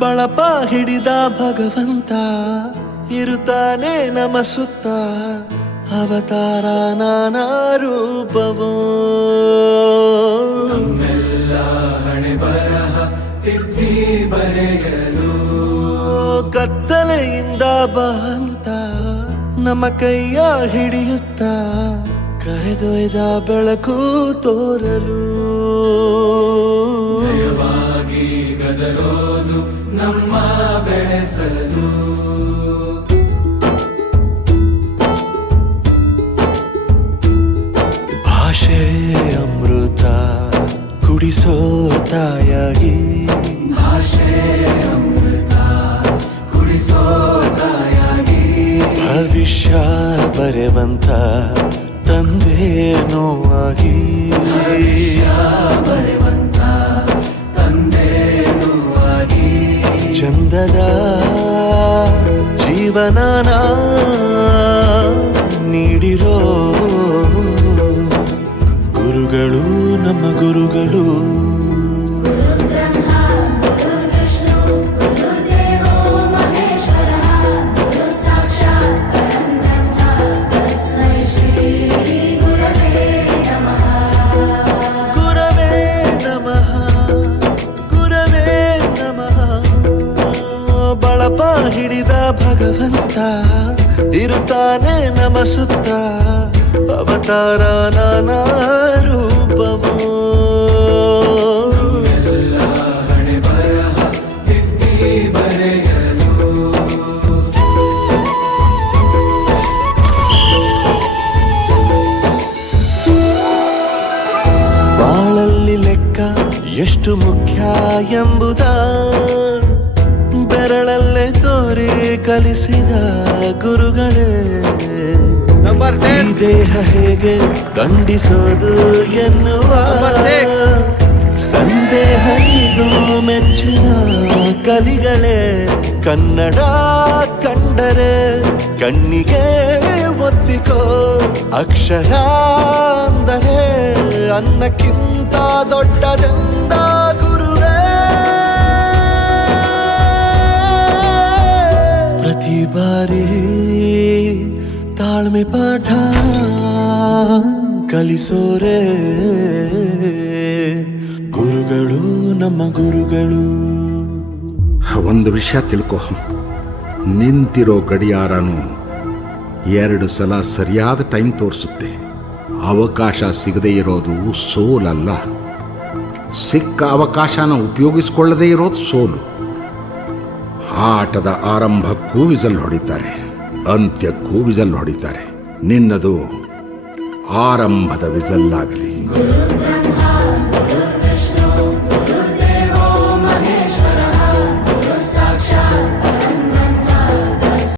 ಬಳಪ ಹಿಡಿದ ಭಗವಂತ ಇರುತ್ತಾನೆ ನಮ ಸುತ್ತ ಅವತಾರ ನಾನಾ ರೂಪವೋ ನಮ್ಮೆಲ್ಲ ಹಣೆ ಬರಹ ತಿದ್ದಿ ಬರೆಯಲು ಕತ್ತಲೆಯಿಂದ ಬಹಂತ ನಮ್ಮ ಕೈಯ ಹಿಡಿಯುತ್ತ ಕರೆದೊಯ್ದ ಬೆಳಕು ತೋರಲು ನಯವಾಗಿ ಗದರೋದು ನಮ್ಮ ಬೆಳೆಸಲು ಭಾಷೆ ಅಮೃತ ಕುಡಿಸೋ ತಾಯಾಗಿ ಭಾಷೆ ಅಮೃತ ಕುಡಿಸೋ ತಾಯಾಗಿ ಭವಿಷ್ಯ ಬರೆವಂತ ತಂದೇನೋ ಆಗಿ ಬರೆವಂತ ತಂದೇನೂ ಆಗಿ ಚಂದದ ಜೀವನನ ನೀಡಿರೋ ಗುರುಗಳು ನಮ್ಮ ಗುರುಗಳು ಬಳಪ ಹಿಡಿದ ಭಗವಂತ ಇರುತ್ತಾನೆ ನಮ ಸುತ್ತ ಅವತಾರ ನಾನಾ ರೂಪವೋ ಎಲ್ಲ ಹಣೆ ಬರಹ ತಿದ್ದಿ ಬರೆಯಲು ಬಾಳಲ್ಲಿ ಲೆಕ್ಕ ಎಷ್ಟು ಮುಖ್ಯ ಎಂಬುದ ಬೆರಳಲ್ಲೇ ತೋರಿ ಕಲಿಸಿದ ಗುರುಗಳೇ ಈ ದೇಹ ಹೇಗೆ ದಂಡಿಸೋದು ಎನ್ನುವ ಸಂದೇಹ ಇದು ಮೆಚ್ಚಿನ ಕಲಿಗಳೇ ಕನ್ನಡ ಕಂಡರೆ ಕಣ್ಣಿಗೆ ಒತ್ತಿಕೋ ಅಕ್ಷರ ಅಂದರೆ ಅನ್ನಕ್ಕಿಂತ ದೊಡ್ಡದೆಂದ ಗುರುವೇ ಪ್ರತಿ ಬಾರಿ ತಾಳ್ಮೆ ಪಾಠ ಕಲಿಸೋರೆ ಗುರುಗಳು ನಮ್ಮ ಗುರುಗಳು. ಒಂದು ವಿಷಯ ತಿಳ್ಕೊ, ನಿಂತಿರೋ ಗಡಿಯಾರನು 2 ಸಲ ಸರಿಯಾದ ಟೈಮ್ ತೋರಿಸುತ್ತೆ. ಅವಕಾಶ ಸಿಗದೇ ಇರೋದು ಸೋಲಲ್ಲ, ಸಿಕ್ಕ ಅವಕಾಶನ ಉಪಯೋಗಿಸ್ಕೊಳ್ಳದೇ ಇರೋದು ಸೋಲು. ಆಟದ ಆರಂಭಕ್ಕೂ ವಿಸಲ್ ಹೊಡಿತಾರೆ, ಅಂತ್ಯಕ್ಕೂ ವಿಸಲ್ ಹೊಡಿತಾರೆ. ನಿನ್ನದು ಆರಂಭದ ವಿಸಲ್ ಆಗಲಿ.